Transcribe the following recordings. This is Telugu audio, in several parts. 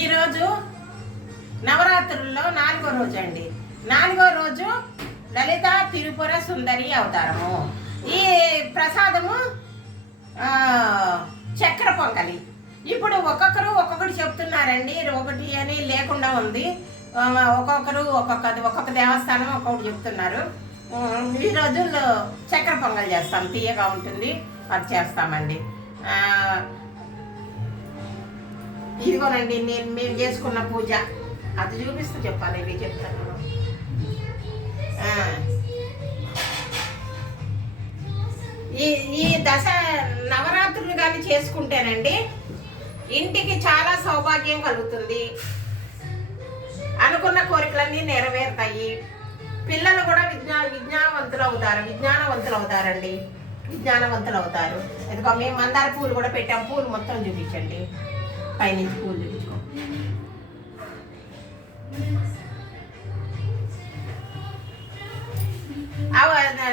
ఈరోజు నవరాత్రుల్లో నాలుగో రోజు అండి. నాలుగో రోజు లలిత తిరుపుర సుందరి అవతారము. ఈ ప్రసాదము చక్కెర పొంగలి ఇప్పుడు ఒక్కొక్కరు ఒక్కొక్కటి చెప్తున్నారండి. ఒకటి అని లేకుండా ఉంది. ఒక్కొక్కరు ఒక్కొక్క ఒక్కొక్క దేవస్థానం ఒక్కొక్కటి చెప్తున్నారు. ఈ రోజుల్లో చక్కెర పొంగల్ చేస్తాం. తీయగా ఉంటుంది. అది చేస్తామండి. ఇదిగోనండి నేను మేము చేసుకున్న పూజ. అది చూపిస్తూ చెప్పాలి ఇవి చెప్తాను. ఈ ఈ దశ నవరాత్రులు కానీ చేసుకుంటేనండి ఇంటికి చాలా సౌభాగ్యం కలుగుతుంది. అనుకున్న కోరికలన్నీ నెరవేరుతాయి. పిల్లలు కూడా విజ్ఞా విజ్ఞానవంతులు అవుతారు విజ్ఞానవంతులు అవుతారండి. విజ్ఞానవంతులు అవుతారు. ఎందుకో మేము మందార పూలు కూడా పెట్టాం. పూలు మొత్తం చూపించండి. పైనుంచి పూలు చూపించుకో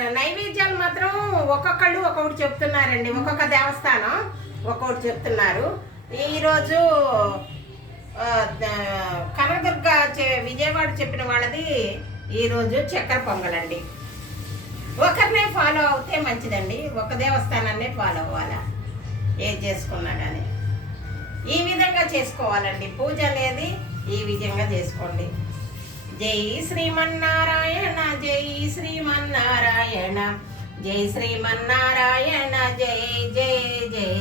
నైవేద్యాలు మాత్రం ఒక్కొక్కళ్ళు ఒక్కొక్కటి చెప్తున్నారండి. ఒక్కొక్క దేవస్థానం ఒక్కొక్కటి చెప్తున్నారు. ఈరోజు కనకదుర్గ చె- విజయవాడ చెప్పిన వాళ్ళది ఈరోజు చక్కెర పొంగలండి. ఒకరినే ఫాలో అవుతే మంచిదండి. ఒక దేవస్థానాన్నే ఫాలో అవ్వాలా? ఏది చేసుకున్నా కానీ ఈ విధంగా చేసుకోవాలండి. పూజ అనేది ఈ విధంగా చేసుకోండి. జై శ్రీమన్నారాయణ జై శ్రీమన్నారాయణ జై శ్రీమన్నారాయణ జై జై జై.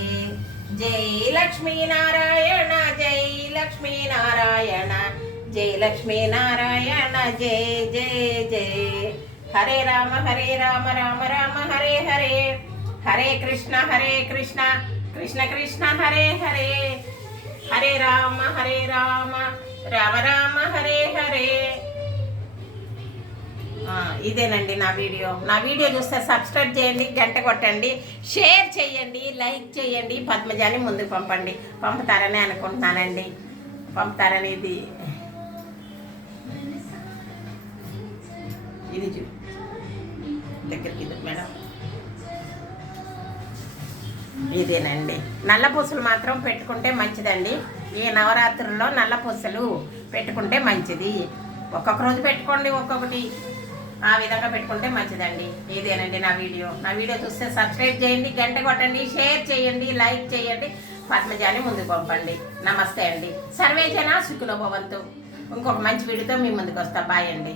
జై లక్ష్మీనారాయణ జై లక్ష్మీనారాయణ జై లక్ష్మీనారాయణ జై జై జై. హరే రామ హరే రామ రామ రామ హరే హరే. హరే కృష్ణ హరే కృష్ణ. కృష్ణ కృష్ణ హరే హరే. హరే రామ హరే రామ రామ రామ హరే హరే. ఇదేనండి నా వీడియో. నా వీడియో చూస్తే సబ్స్క్రైబ్ చేయండి గంట కొట్టండి షేర్ చేయండి లైక్ చేయండి పద్మజాని ముందుకు పంపండి. పంపుతారని అనుకుంటున్నానండి. పంపుతారని ఇది ఇది చూ దగ్గరికి ఇది మేడం. ఇదేనండి. నల్ల పూసలు మాత్రం పెట్టుకుంటే మంచిదండి. ఈ నవరాత్రుల్లో నల్ల పూసలు పెట్టుకుంటే మంచిది. ఒక్కొక్క రోజు పెట్టుకోండి ఒక్కొక్కటి. ఆ విధంగా పెట్టుకుంటే మంచిదండి. ఇదేనండి నా వీడియో. నా వీడియో చూస్తే సబ్స్క్రైబ్ చేయండి గంట కొట్టండి షేర్ చేయండి లైక్ చేయండి. పద్మజాని ముందుకు పంపండి. నమస్తే అండి. సర్వేజన సుఖులో భవంతు. ఇంకొక మంచి వీడియోతో మీ ముందుకు వస్తా. బాయ్ అండి.